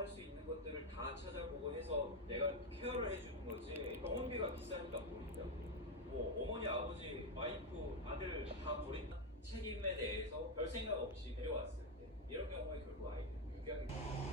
할 수 있는 것들을 다 찾아보고 해서 내가 케어를 해주는 거지. 병원비가 비싸니까 버린다고. 뭐 어머니, 아버지, 와이프, 아들 다 버린다. 책임에 대해서 별 생각 없이 데려왔을 때 이런 경우에 결국 아이들 유기하게 됩니다.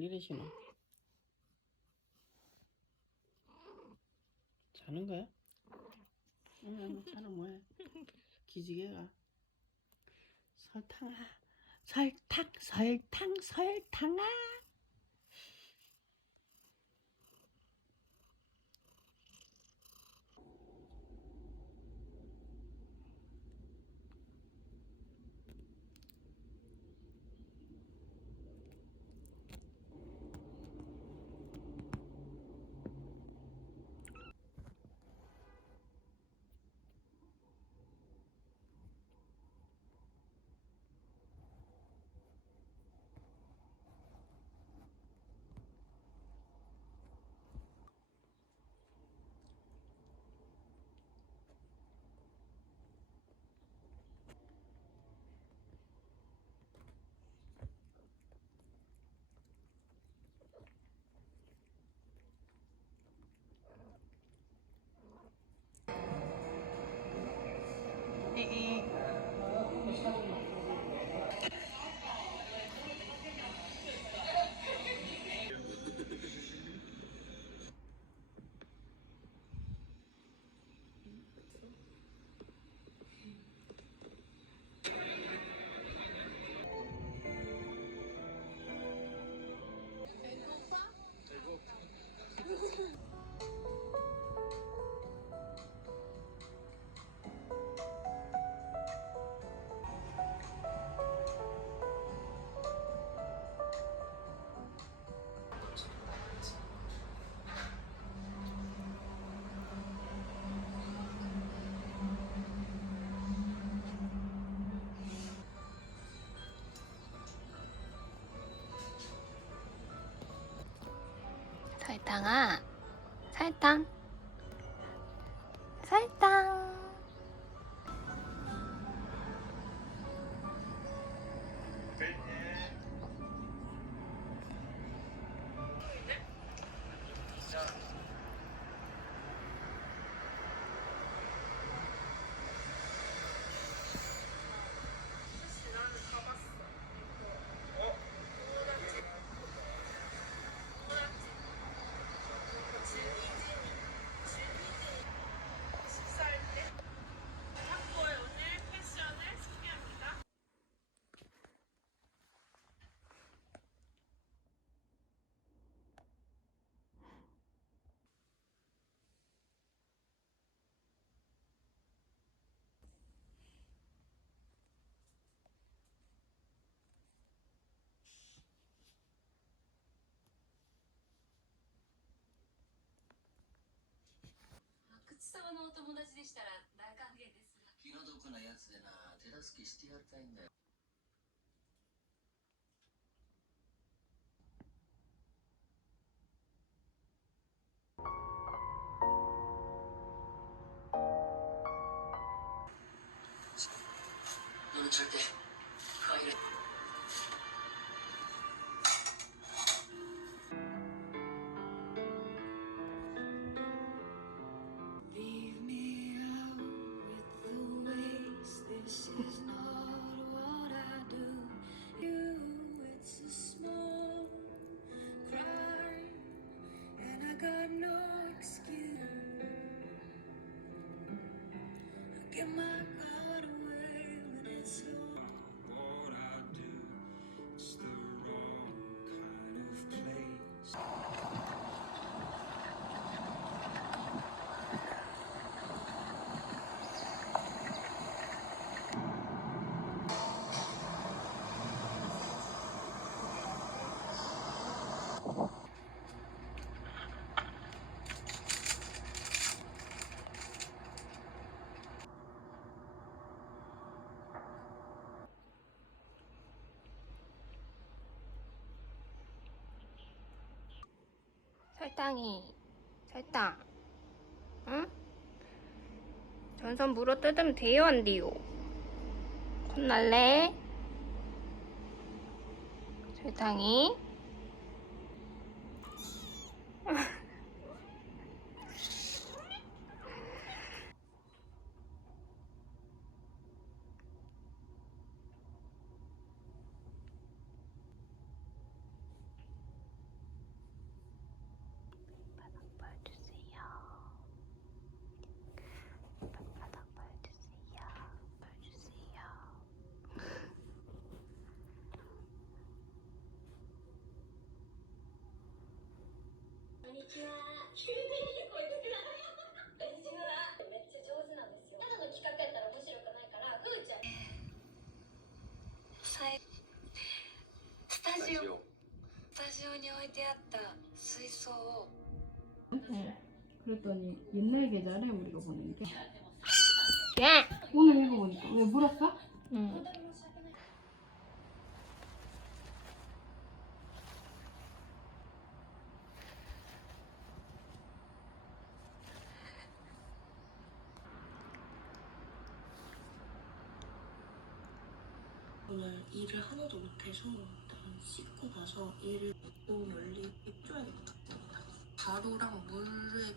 이러시노? 자는 거야? 응, 자는 뭐야? 기지개가 설탕아, 설탕아. 설탕아, 설탕, 설탕.口沢のお友達でしたら大歓迎です。気の毒なやつでな、手助けしてやりたいんだよ。눈을 찰때 파일에 Leave me out with the waste. This is not what I do. You, it's a small crime, and I got no excuse. I get my guard away when it's over. What I do, it's the wrong kind of place. 설탕이, 설탕, 응? 전선 물어 뜯으면 돼요, 안 돼요? 혼날래? 설탕이? 바닥 봐주세요. 바닥 봐주세요. 봐주세요. 그랬더니 옛날 계좌래 우리가 보낸 게. 야! 오늘 읽어보니까 왜 물었어? 응. 오늘 일을 하나도 못해서 일단 씻고 나서 일을 또 멀리 입줘야겠다. 가루랑 물에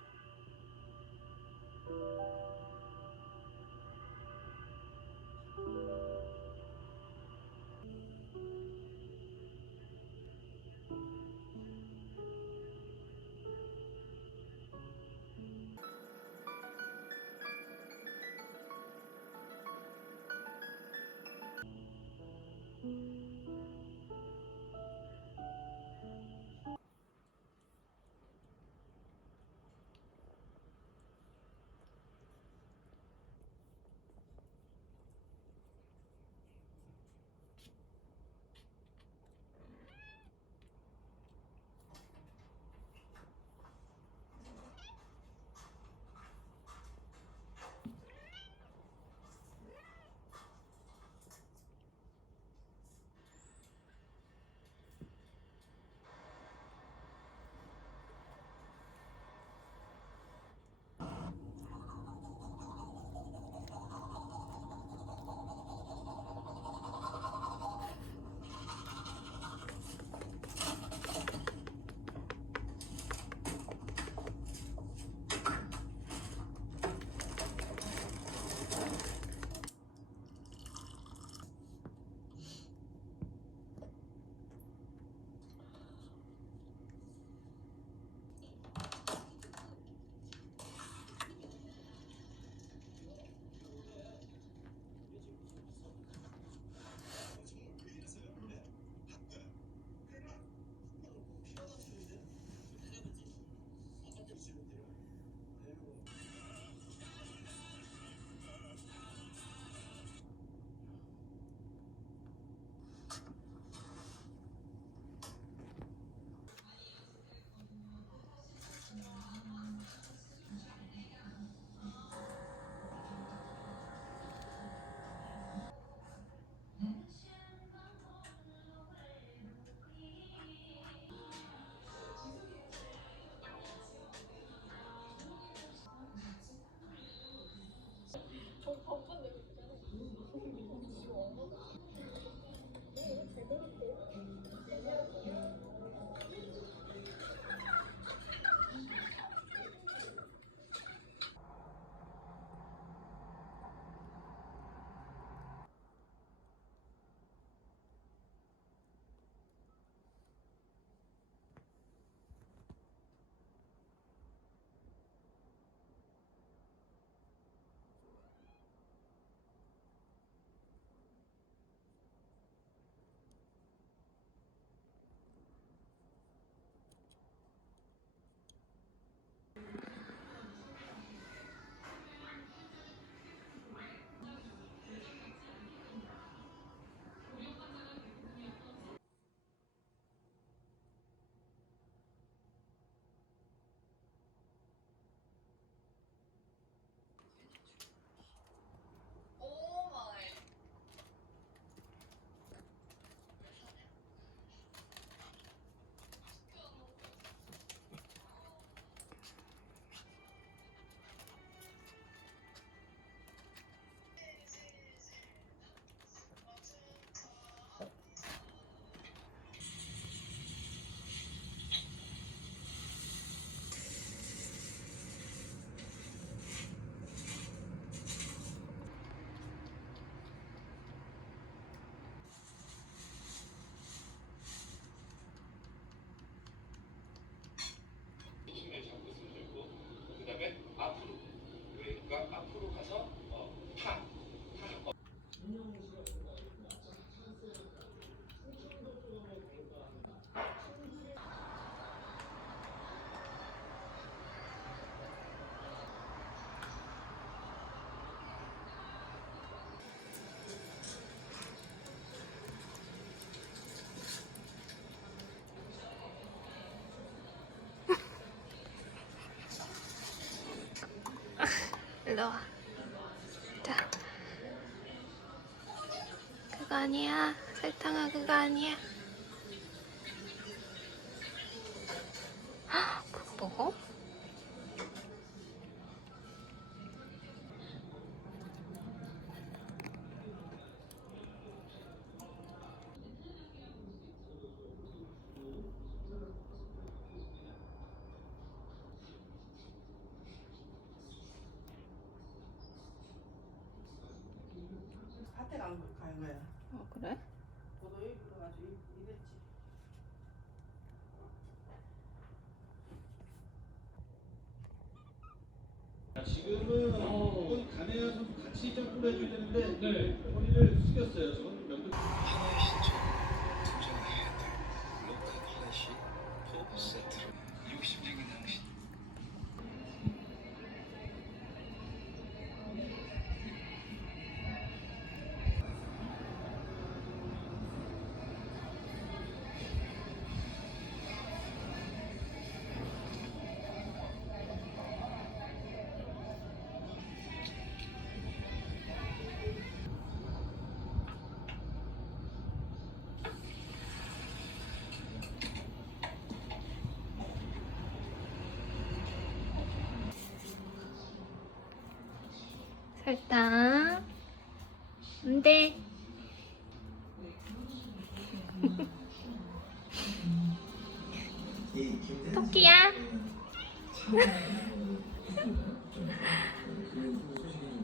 가져와. 자. 그거 아니야. 설탕아, 그거 아니야. 못 먹어? 핫에 가는 거야. 그래? 너도 일부러 가지고 이랬지. 지금은 이건 가네아 선수 같이 점프를 해줘야 되는데 허리를 숙였어요. 저건 명도. 하나의 신청 도전 헤드 로크 클래식 포브 세트로 60년 당시 설탕. 안 돼. 토끼야.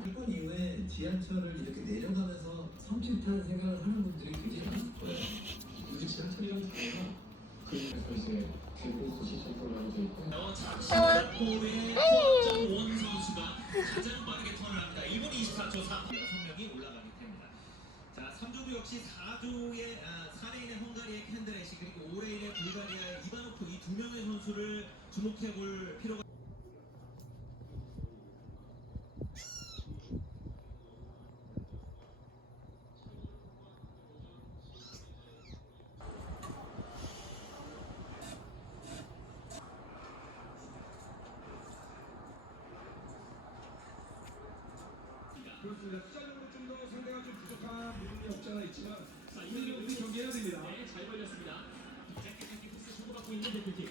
이번 이후에 지하철을 이렇게 내려가면서 섬찟한 생각을 하는 분들이 굉장히 많을 거예요. 이게 지하철이랑 다르나? 그래서 이제 길고서 시설을 하고 있고. 싱가포르의 원 선수가 가장 빠르게 턴을 합니다. 1분 24초 4. 6명이 올라가게 됩니다. 자, 3조도 역시 4조의 4레인의 헝가리의 캔드레시 그리고 5레인의 불가리아의 이바노프 이 두 명의 선수를 주목해 볼 필요가. 그렇습니다. 숫자적으로 좀 더 상대가 좀 부족한 부분이 없지 않아 있지만 자, 이제 우리 경기해야 됩니다. 네, 잘 걸렸습니다. 잭키스 주고받고 있는 대표팀.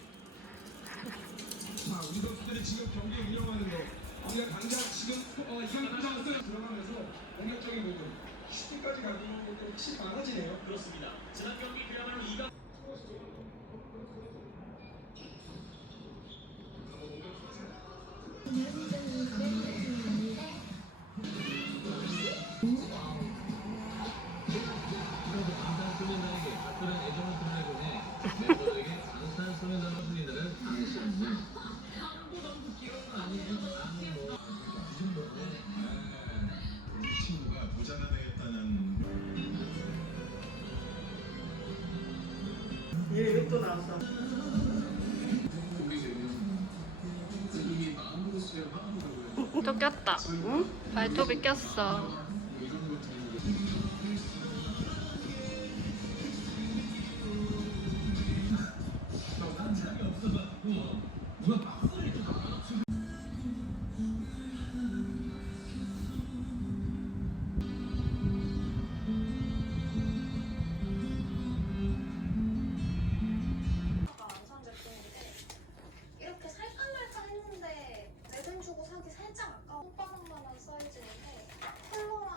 자, 우리 선수들이 지금 경기에 위험하는데 우리가 당장 지금 이강인 선수 들어가면서 공격적인 부분 10분까지 가고 있는데 훨씬 많아지네요. 그렇습니다. 지난 경기 그야말로 이강 그래도 방탄소년단에게 각별한 애정을 드러내보내 멤버들에게 방탄소년단 분들은 한국 선수 기록은 아니에요. 아니 뭐 이 정도인데 이 친구가 도전하겠다는 얘왜 또 나왔어? 이 마음으로 수행 마음으로 또 꼈다. 응? 발톱이 꼈어. 안산 제품인데 이렇게 살까 말까 했는데 4돈 주고 사기 살짝 아까워. 호빵만한 사이즈인데 컬러랑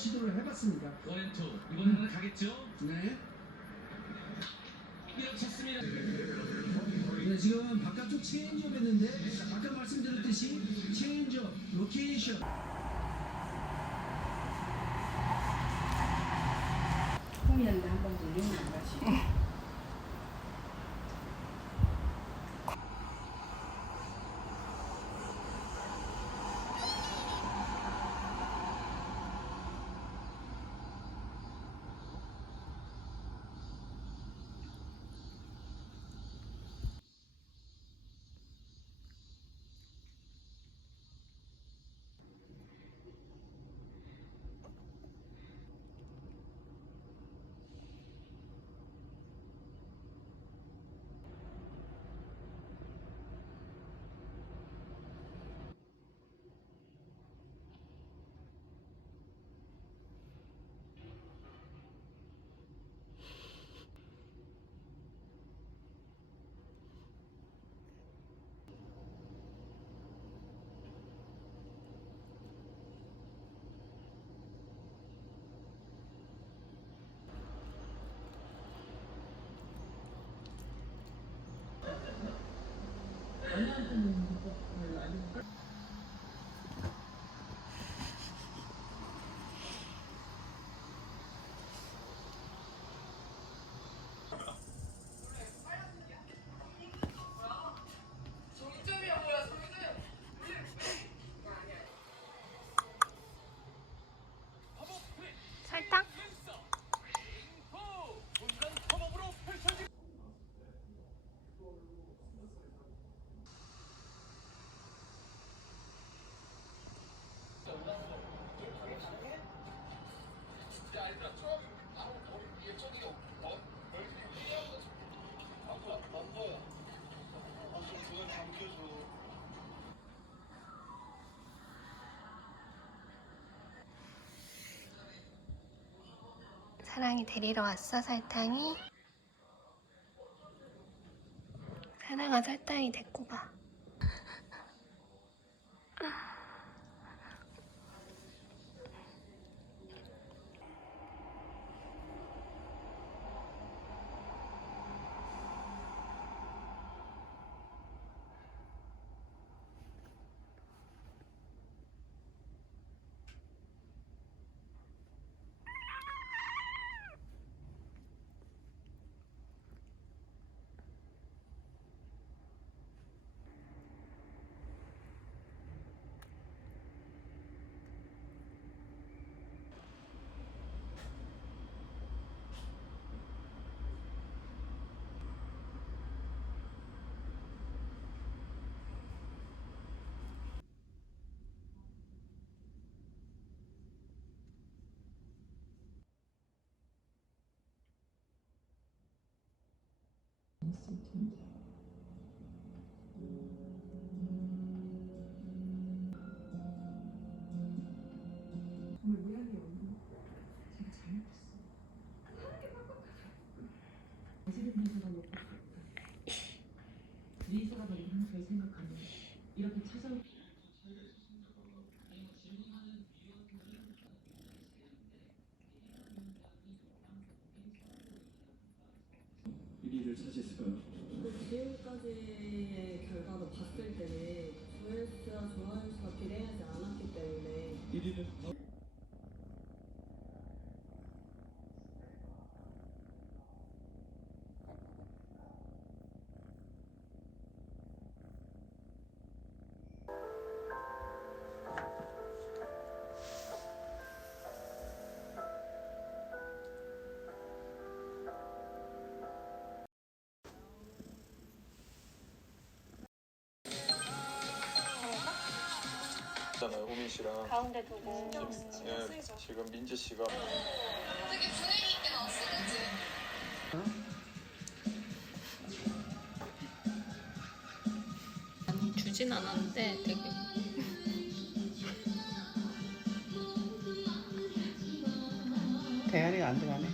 시도를 해봤습니다. 원앤투 이번에는 가겠죠? 네. 밀어쳤습니다. 네, 지금 바깥쪽 체인지업 했는데 아까 말씀드렸듯이 체인지업, 로케이션. 콩이란데 한번 놀리면 안 가지. 설탕? 사랑이 데리러 왔어, 설탕이? 사랑아, 설탕이 데리고 가. 지금까지의 결과로 봤을 때는 조회수와 좋아요수가 비례하지 않았기 때문에 1위는 호민 씨랑 가운데 두고. 예, 지금 민지 씨가 되게 분위기 있게 나왔어, 그치? 많이 주진 않았는데 되게. 대안이가 안 들어가네.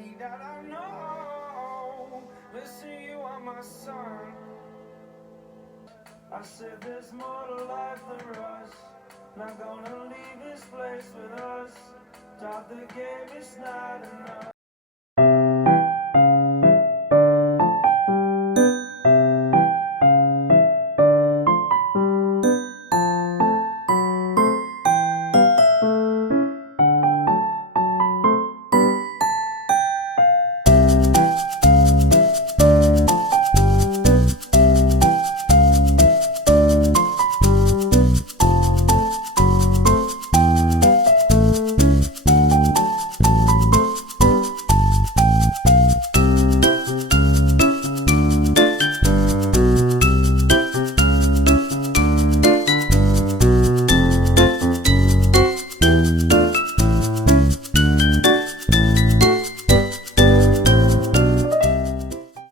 he that I know. Listen, you are my son. I said there's more to life than rust. Not gonna leave this place with us. Drop the game, it's not enough.